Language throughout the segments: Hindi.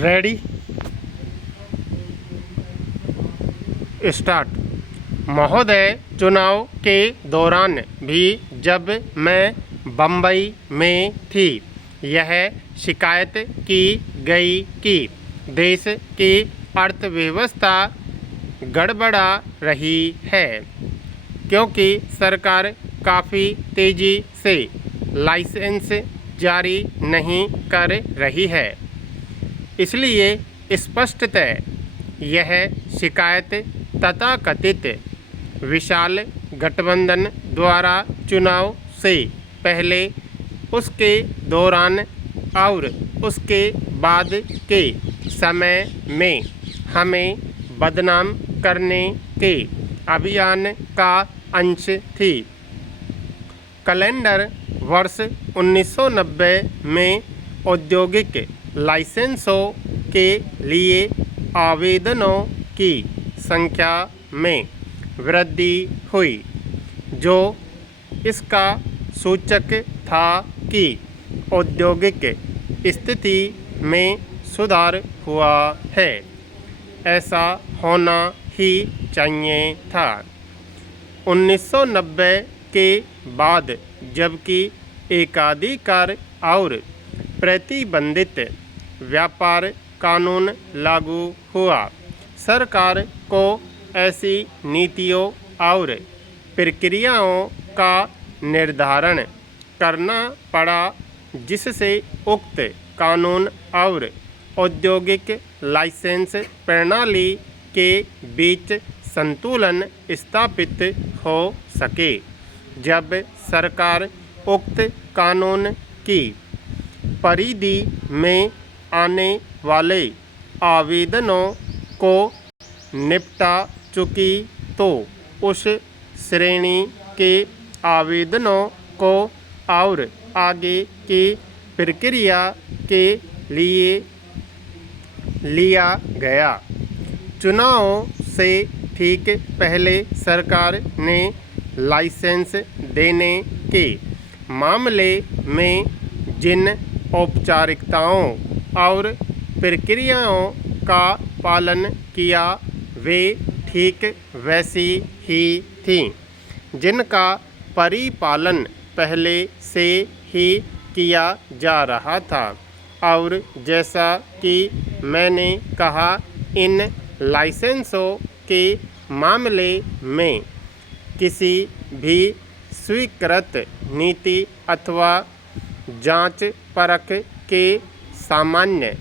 Ready start. महोदय, चुनाव के दौरान भी जब मैं बम्बई में थी, यह शिकायत की गई कि देश की अर्थव्यवस्था गड़बड़ा रही है, क्योंकि सरकार काफ़ी तेज़ी से लाइसेंस जारी नहीं कर रही है। इसलिए स्पष्टतः यह शिकायत तथाकथित विशाल गठबंधन द्वारा चुनाव से पहले, उसके दौरान और उसके बाद के समय में हमें बदनाम करने के अभियान का अंश थी। कैलेंडर वर्ष 1990 में औद्योगिक लाइसेंसों के लिए आवेदनों की संख्या में वृद्धि हुई, जो इसका सूचक था कि औद्योगिक स्थिति में सुधार हुआ है। ऐसा होना ही चाहिए था। 1990 के बाद जबकि एकाधिकार और प्रतिबंधित व्यापार कानून लागू हुआ, सरकार को ऐसी नीतियों और प्रक्रियाओं का निर्धारण करना पड़ा जिससे उक्त कानून और औद्योगिक लाइसेंस प्रणाली के बीच संतुलन स्थापित हो सके। जब सरकार उक्त कानून की परिधि में आने वाले आवेदनों को निपटा चुकी, तो उस श्रेणी के आवेदनों को और आगे की प्रक्रिया के लिए लिया गया। चुनाव से ठीक पहले सरकार ने लाइसेंस देने के मामले में जिन औपचारिकताओं और प्रक्रियाओं का पालन किया, वे ठीक वैसी ही थीं जिनका परिपालन पहले से ही किया जा रहा था। और जैसा कि मैंने कहा, इन लाइसेंसों के मामले में किसी भी स्वीकृत नीति अथवा जांच परख के सामान्य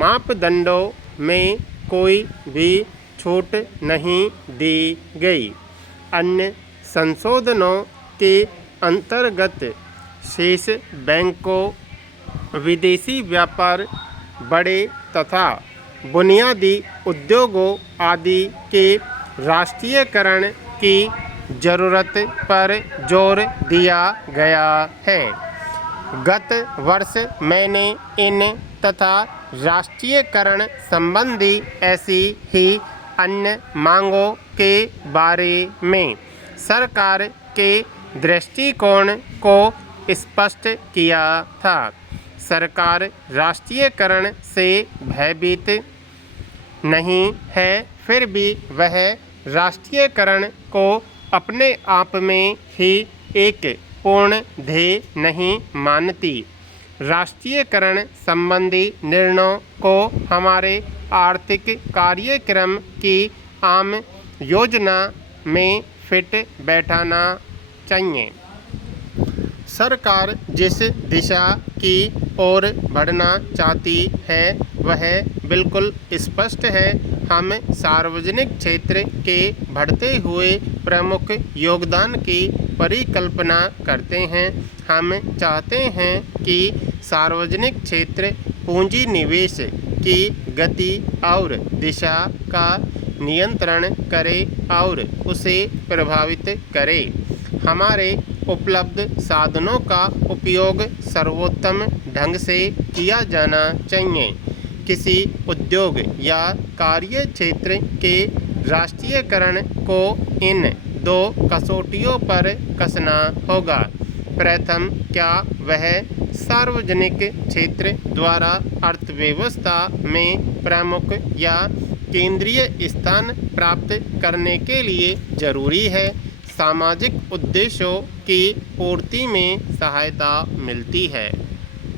मापदंडों में कोई भी छूट नहीं दी गई। अन्य संशोधनों के अंतर्गत शेष बैंकों, विदेशी व्यापार, बड़े तथा बुनियादी उद्योगों आदि के राष्ट्रीयकरण की जरूरत पर जोर दिया गया है। गत वर्ष मैंने इन तथा राष्ट्रीयकरण संबंधी ऐसी ही अन्य मांगों के बारे में सरकार के दृष्टिकोण को स्पष्ट किया था। सरकार राष्ट्रीयकरण से भयभीत नहीं है, फिर भी वह राष्ट्रीयकरण को अपने आप में ही एक पूर्ण ध्येय नहीं मानती। राष्ट्रीयकरण संबंधी निर्णयों को हमारे आर्थिक कार्यक्रम की आम योजना में फिट बैठाना चाहिए। सरकार जिस दिशा की ओर बढ़ना चाहती है, वह बिल्कुल स्पष्ट है। हम सार्वजनिक क्षेत्र के बढ़ते हुए प्रमुख योगदान की परिकल्पना करते हैं। हम चाहते हैं कि सार्वजनिक क्षेत्र पूंजी निवेश की गति और दिशा का नियंत्रण करे और उसे प्रभावित करे। हमारे उपलब्ध साधनों का उपयोग सर्वोत्तम ढंग से किया जाना चाहिए। किसी उद्योग या कार्य क्षेत्र के राष्ट्रीयकरण को इन दो कसौटियों पर कसना होगा। प्रथम, क्या वह सार्वजनिक क्षेत्र द्वारा अर्थव्यवस्था में प्रमुख या केंद्रीय स्थान प्राप्त करने के लिए जरूरी है। सामाजिक उद्देश्यों की पूर्ति में सहायता मिलती है।